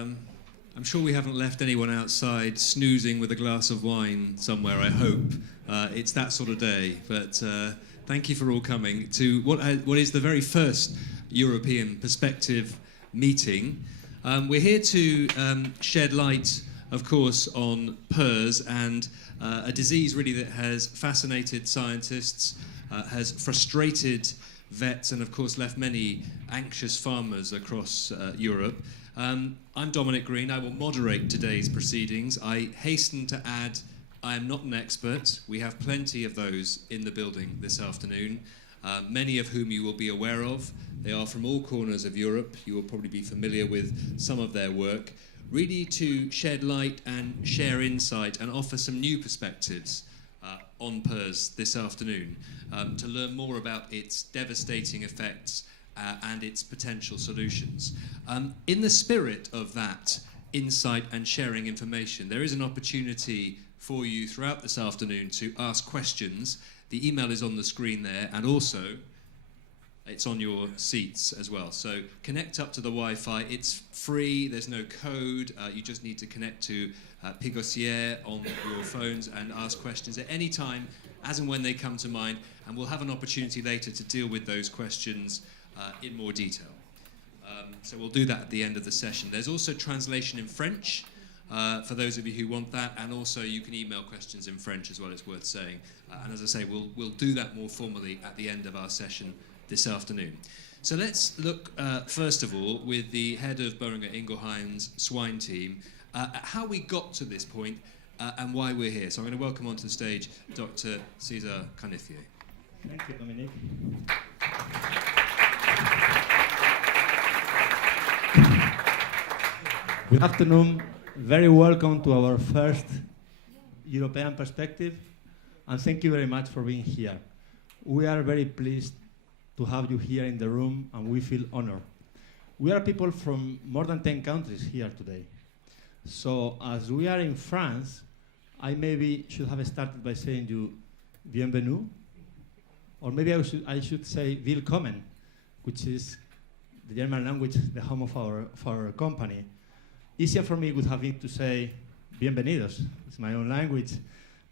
I'm sure we haven't left anyone outside snoozing with a glass of wine somewhere, I hope. It's that sort of day, but thank you for all coming to what is the very first European Perspective meeting. We're here to shed light, of course, on PRRS and a disease really that has fascinated scientists, has frustrated vets and of course left many anxious farmers across Europe. I'm Dominic Green. I will moderate today's proceedings. I hasten to add I am not an expert. We have plenty of those in the building this afternoon, many of whom you will be aware of. They are from all corners of Europe. You will probably be familiar with some of their work, really to shed light and share insight and offer some new perspectives on PRRS this afternoon, to learn more about its devastating effects and its potential solutions. In the spirit of that insight and sharing information, there is an opportunity for you throughout this afternoon to ask questions. The email is on the screen there, and also it's on your seats as well. So connect up to the Wi-Fi. It's free. There's no code. You just need to connect to Pigosier on your phones and ask questions at any time, as and when they come to mind. And we'll have an opportunity later to deal with those questions in more detail. So we'll do that at the end of the session. There's also translation in French for those of you who want that, and also you can email questions in French as well, it's worth saying. And as I say, we'll do that more formally at the end of our session this afternoon. So let's look, first of all, with the head of Boehringer Ingelheim's swine team, at how we got to this point and why we're here. So I'm going to welcome onto the stage Dr. César Carnifier. Thank you, Dominic. Good afternoon. Very welcome to our first European Perspective, and thank you very much for being here. We are very pleased to have you here in the room, and we feel honored. We are people from more than 10 countries here today. So as we are in France, I maybe should have started by saying you bienvenue, or maybe I should say willkommen, which is the German language, the home of our company. Easier for me would have been to say bienvenidos, it's my own language,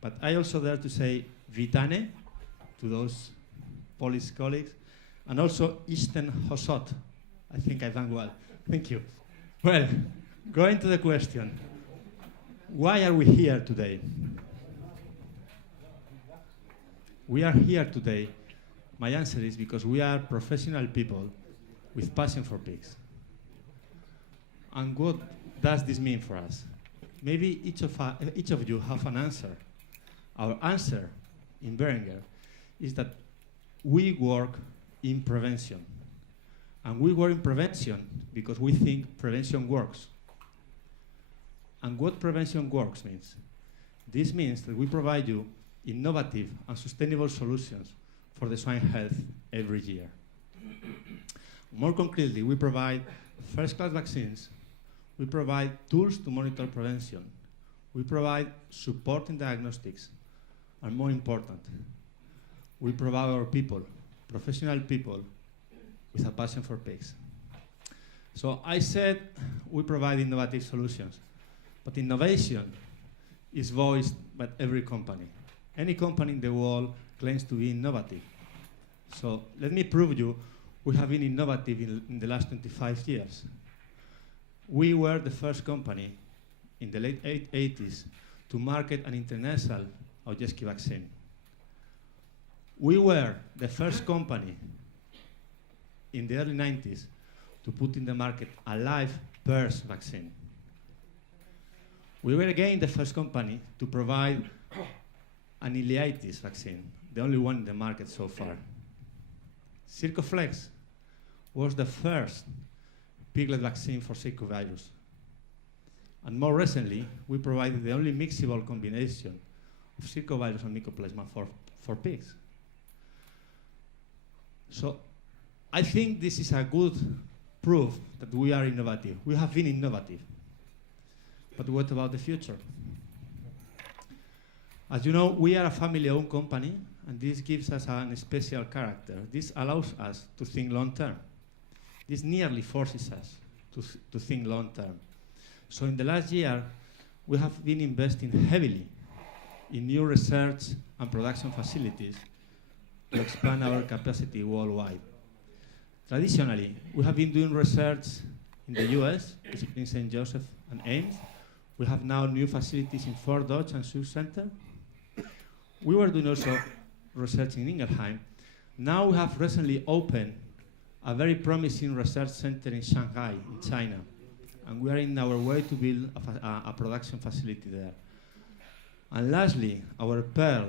but I also dare to say vitane to those Polish colleagues, and also Isten Hosot. I think I've done well. Thank you. Well, going to the question, why are we here today? We are here today, my answer is because we are professional people with passion for pigs. And what does this mean for us? Maybe each of you have an answer. Our answer in Boehringer is that we work in prevention. And we work in prevention because we think prevention works. And what prevention works means? This means that we provide you innovative and sustainable solutions for the swine health every year. More concretely, we provide first-class vaccines. We provide tools to monitor prevention. We provide support in diagnostics. And more important, we provide our people, professional people, with a passion for pigs. So I said we provide innovative solutions. But innovation is voiced by every company. Any company in the world claims to be innovative. So let me prove you we have been innovative in the last 25 years. We were the first company in the late 80s to market an international Ojeski vaccine. We were the first company in the early 90s to put in the market a live PRRS vaccine. We were again the first company to provide an ileitis vaccine, the only one in the market so far. Circoflex was the first piglet vaccine for circovirus. And more recently, we provided the only mixable combination of circovirus and mycoplasma for pigs. So I think this is a good proof that we are innovative. We have been innovative. But what about the future? As you know, we are a family-owned company, and this gives us a special character. This allows us to think long-term. This nearly forces us to think long-term. So in the last year, we have been investing heavily in new research and production facilities to expand our capacity worldwide. Traditionally, we have been doing research in the US, in St. Joseph and Ames. We have now new facilities in Fort Dodge and Sioux Center. We were doing also research in Ingelheim. Now we have recently opened a very promising research center in Shanghai, in China. And we are in our way to build a production facility there. And lastly, our Pearl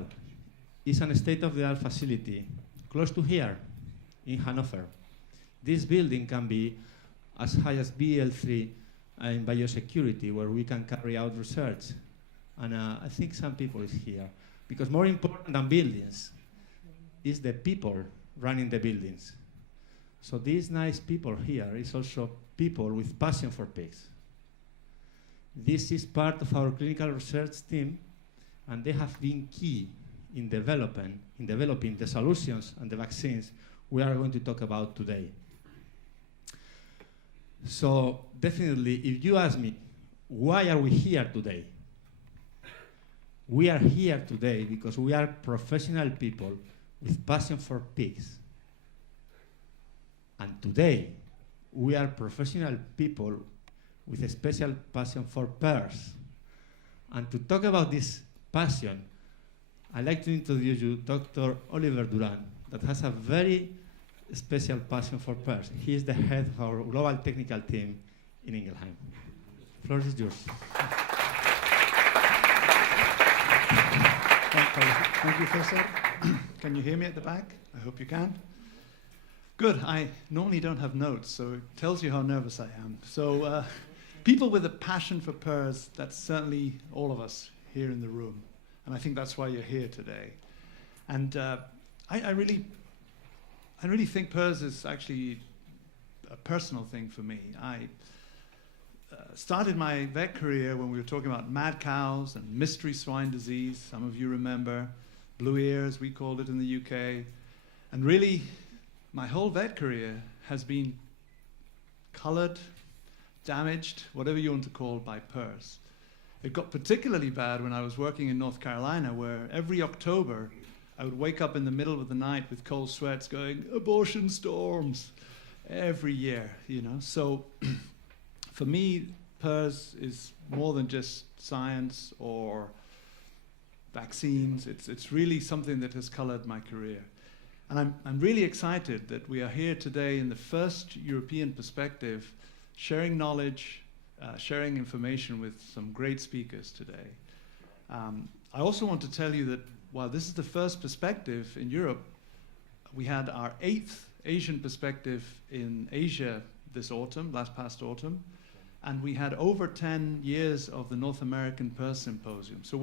is a state-of-the-art facility close to here in Hanover. This building can be as high as BL3 in biosecurity, where we can carry out research. And I think some people is here. Because more important than buildings is the people running the buildings. So these nice people here is also people with passion for pigs. This is part of our clinical research team, and they have been key in developing the solutions and the vaccines we are going to talk about today. So definitely, if you ask me, why are we here today? We are here today because we are professional people with passion for pigs. And today, we are professional people with a special passion for pears. And to talk about this passion, I'd like to introduce you Dr. Oliver Duran, that has a very special passion for pears. He is the head of our global technical team in Ingelheim. The floor is yours. Thank you, Professor. Can you hear me at the back? I hope you can. Good. I normally don't have notes, so it tells you how nervous I am. So people with a passion for pears, that's certainly all of us here in the room. And I think that's why you're here today. And I really think pears is actually a personal thing for me. I started my vet career when we were talking about mad cows and mystery swine disease. Some of you remember blue ears, we called it in the UK. And really, my whole vet career has been colored, damaged, whatever you want to call it, by PRRS. It got particularly bad when I was working in North Carolina, where every October I would wake up in the middle of the night with cold sweats going, abortion storms, every year, you know. So for me, PRRS is more than just science or vaccines. It's really something that has colored my career. And I'm really excited that we are here today in the first European perspective, sharing knowledge, sharing information with some great speakers today. I also want to tell you that while this is the first perspective in Europe, we had our 8th Asian perspective in Asia this autumn, past autumn, and we had over 10 years of the North American PRRS Symposium. So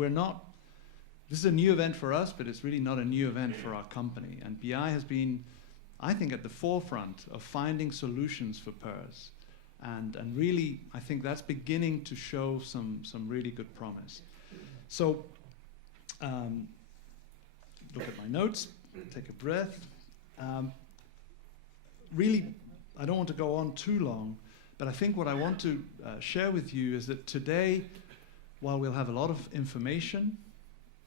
this is a new event for us, but it's really not a new event for our company. And BI has been, I think, at the forefront of finding solutions for PRRS. And really, I think that's beginning to show some really good promise. So, look at my notes, take a breath. Really, I don't want to go on too long, but I think what I want to share with you is that today, while we'll have a lot of information,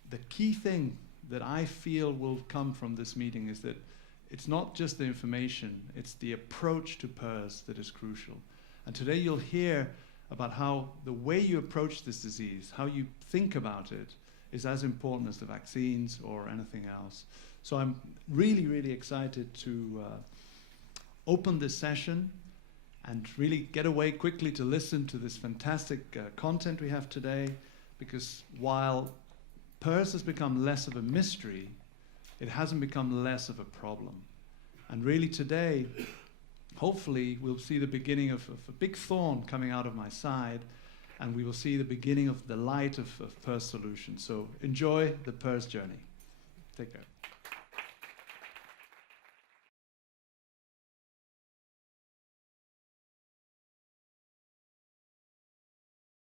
the key thing that I feel will come from this meeting is that it's not just the information, it's the approach to PRRS that is crucial. And today you'll hear about how the way you approach this disease, how you think about it, is as important as the vaccines or anything else. So I'm really, really excited to open this session and really get away quickly to listen to this fantastic content we have today, because while PRRS has become less of a mystery, it hasn't become less of a problem. And really today, hopefully, we'll see the beginning of a big thorn coming out of my side, and we will see the beginning of the light of PRRS solutions. So enjoy the PRRS journey. Take care.